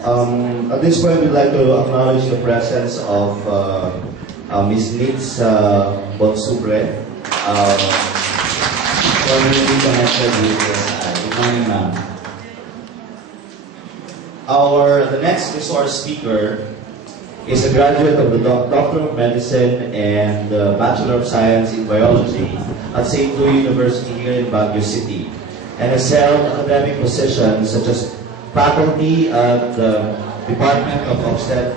At this point, we'd like to acknowledge the presence of Ms. Nitz Bonsubre, formerly connected with good morning, ma'am. The next resource speaker is a graduate of the Doctor of Medicine and Bachelor of Science in Biology at St. Louis University here in Baguio City, and has held academic positions such as faculty at the Department of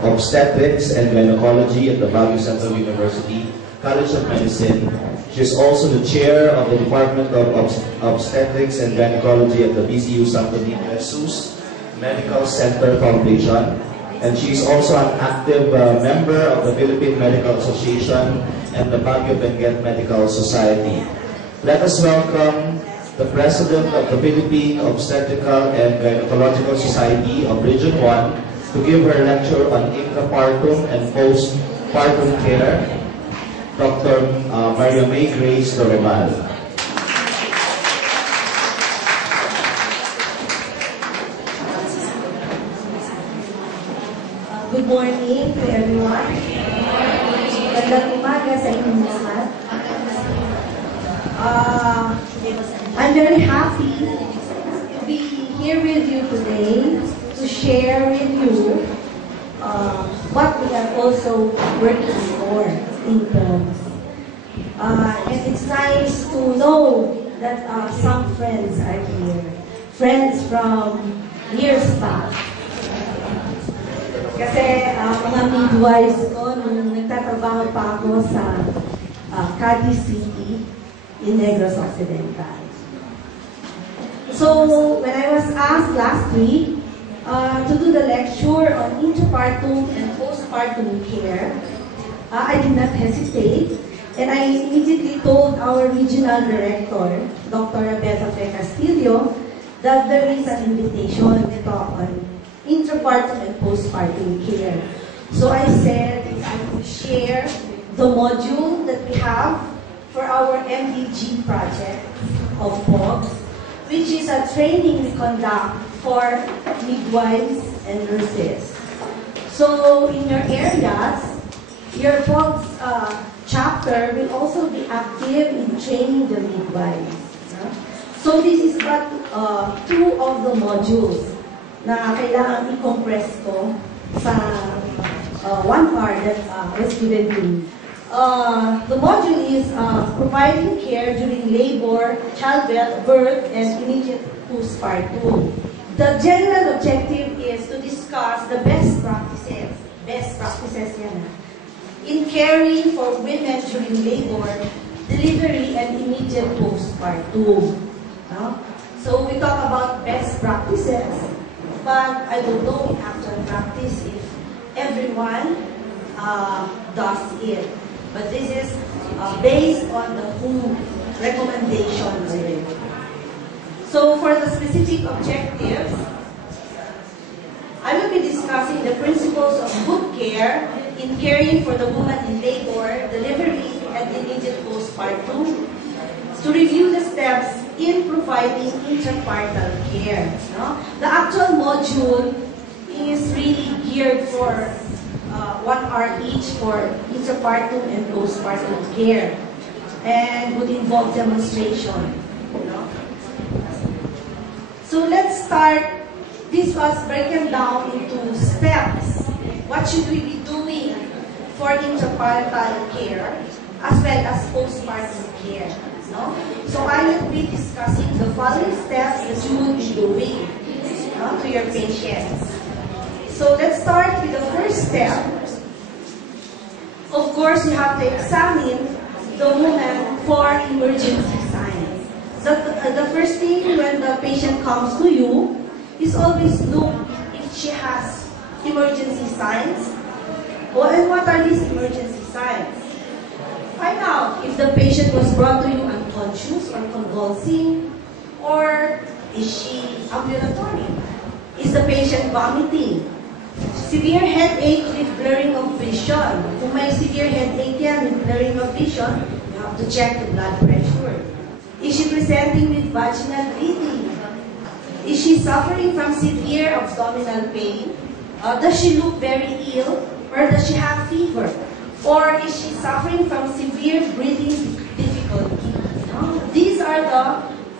Obstetrics and Gynecology at the Baguio Central University College of Medicine. She is also the chair of the Department of Obstetrics and Gynecology at the BCU Santo Niño Jesus Medical Center Foundation, and she is also an active member of the Philippine Medical Association and the Baguio Benguet Medical Society. Let us welcome the President of the Philippine Obstetrical and Gynecological Society of Region 1 to give her lecture on intrapartum and postpartum care, Dr. Maria May Grace Doromal. Good morning to everyone. Magandang umaga sa inyong lahat. I'm very happy to be here with you today to share with you what we are also working for in terms. And it's nice to know that some friends are here. Friends from years back. Kasi mga midwives ko, nung nagtatrabaho pa ako sa Cadiz City in Negros Occidental. So, when I was asked last week to do the lecture on intrapartum and postpartum care, I did not hesitate, and I immediately told our regional director, Dr. Abeta Fe Castillo, that there is an invitation to talk on intrapartum and postpartum care. So I said if I could share the module that we have for our MDG project of POGS, which is a training we conduct for midwives and nurses. So in your areas, your POGS chapter will also be active in training the midwives. So this is but two of the modules na kailangan i-compress ko sa one part that was given to me. The module is providing care during labor, childbirth, and immediate postpartum. The general objective is to discuss the best practices yan, in caring for women during labor, delivery, and immediate postpartum. So we talk about best practices, but I don't know in actual practice if everyone does it. But this is based on the WHO recommendations. So for the specific objectives, I will be discussing the principles of good care in caring for the woman in labor, delivery, and immediate postpartum, to review the steps in providing intrapartum care. The actual module is really geared for 1 hour each for intrapartum and postpartum care, and would involve demonstration. So let's start. This was broken down into steps. What should we be doing for intrapartum care as well as postpartum care? So I will be discussing the following steps that you will be doing to your patients. So let's start with the first step. Of course, you have to examine the woman for emergency signs. The first thing when the patient comes to you is always look if she has emergency signs. And what are these emergency signs? Find out if the patient was brought to you unconscious or convulsing, or is she ambulatory? Is the patient vomiting? Severe headache with blurring of vision. Kung may severe headache yan with blurring of vision, you have to check the blood pressure. Is she presenting with vaginal bleeding? Is she suffering from severe abdominal pain? Does she look very ill? Or does she have fever? Or is she suffering from severe breathing difficulty? These are the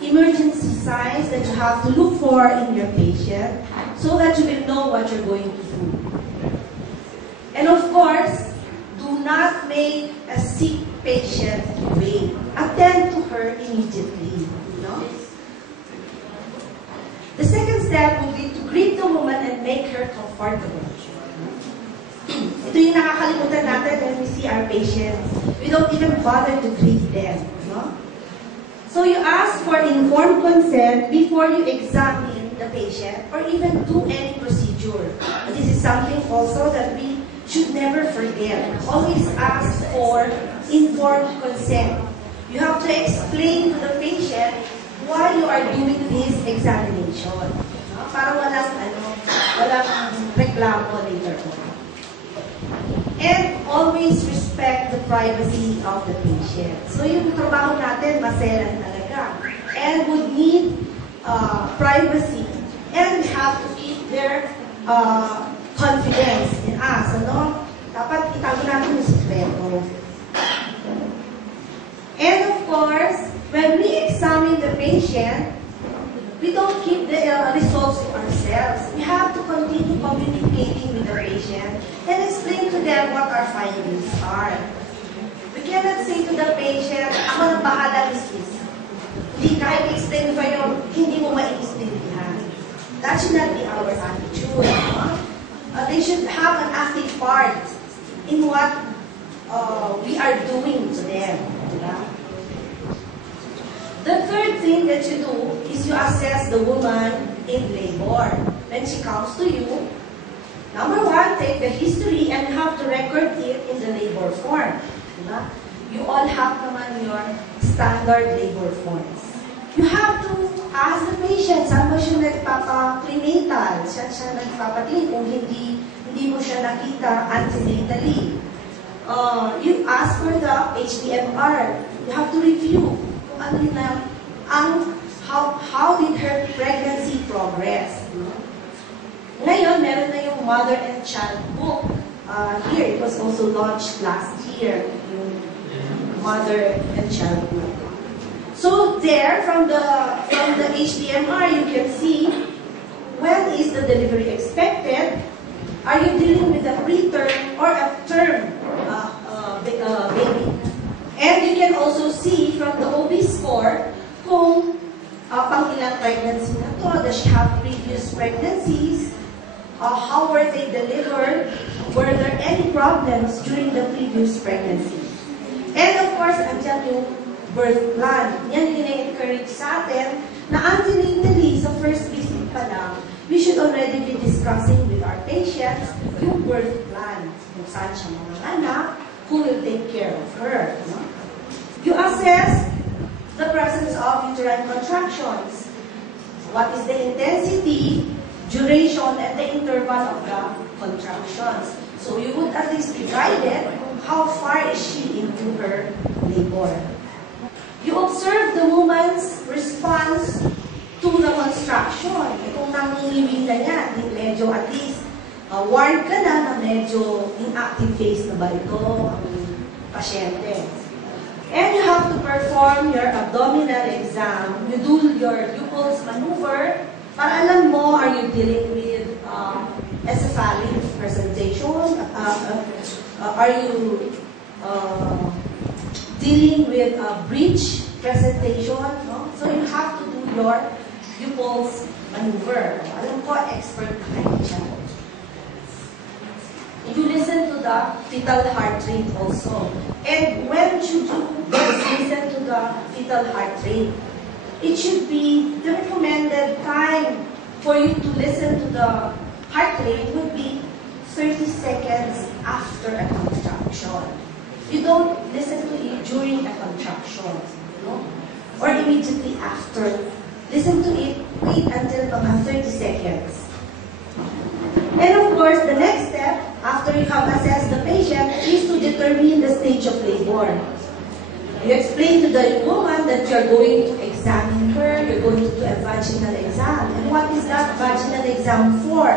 emergency signs that you have to look for in your patient so that you will know what you're going to do. And of course, do not make a sick patient wait. Attend to her immediately. The second step would be to greet the woman and make her comfortable. Ito yung nakakalimutan natin when we see our patients. We don't even bother to greet them. So you ask for informed consent before you examine the patient or even do any procedure. This is something also that we should never forget. Always ask for informed consent. You have to explain to the patient why you are doing this examination. Para walang reklamo later on. And always respect the privacy of the patient. So yung trabaho natin, maselan talaga. And would need privacy. And we have to keep their confidence in us. Dapat itago natin yung sikreto. And of course, when we examine the patient, we don't keep the results to ourselves. We have to continue communicating with the patient and explain to them what our findings are. We cannot say to the patient, ako nang bahala is this. Hindi kahit explain pa yun, hindi mo maintindihan. That should not be our attitude. They should have an active part in what we are doing to them. The third thing that you do is you assess the woman in labor. When she comes to you, number one, take the history and you have to record it in the labor form. You all have naman your standard labor forms. You have to ask the patient, saan ba siya nagpapa-prenatal? Saan siya nagpapatingin kung hindi mo siya nakita antenatally. You ask for the HDMR. You have to review how did her pregnancy progress. Ngayon, meron na yung mother and child book. Here, it was also launched last year, yung mother and child book. So there, from the HDMR, you can see when is the delivery expected. Are you dealing with a preterm or a term baby? And you can also see from the OB score kung pang ilang pregnancy na to, does she have previous pregnancies, how were they delivered, were there any problems during the previous pregnancy. And of course, andyan yung birth plan. Yan yung ina-encourage sa atin na antenatally, sa first visit pa lang, we should already be discussing with our patients yung birth plan. Kung saan siya mga anak, who will take care of her. You assess the presence of uterine contractions. What is the intensity, duration, and the interval of the contractions? So you would at least be guided how far is she into her labor. You observe the woman's response to the contraction. Kung nanginginig na yan, medyo at least warned ka na medyo inactive phase na ba ito ang pasyente. And you have to perform your abdominal exam. You do your Duple's maneuver para alam mo, are you dealing with encephalic presentation? Are you dealing with a breech presentation? No? So you have to do your Duple's maneuver. Alam ko, expert na kayo dyan. You listen to the fetal heart rate also. And when should you listen to the fetal heart rate? It should be the recommended time for you to listen to the heart rate would be 30 seconds after a contraction. You don't listen to it during a contraction, no? Or immediately after. Listen to it, wait until mga 30 seconds. And of course, the next step, after you have assessed the patient, is to determine the stage of labor. You explain to the woman that you're going to examine her you're going to do a vaginal exam. And what is that vaginal exam for?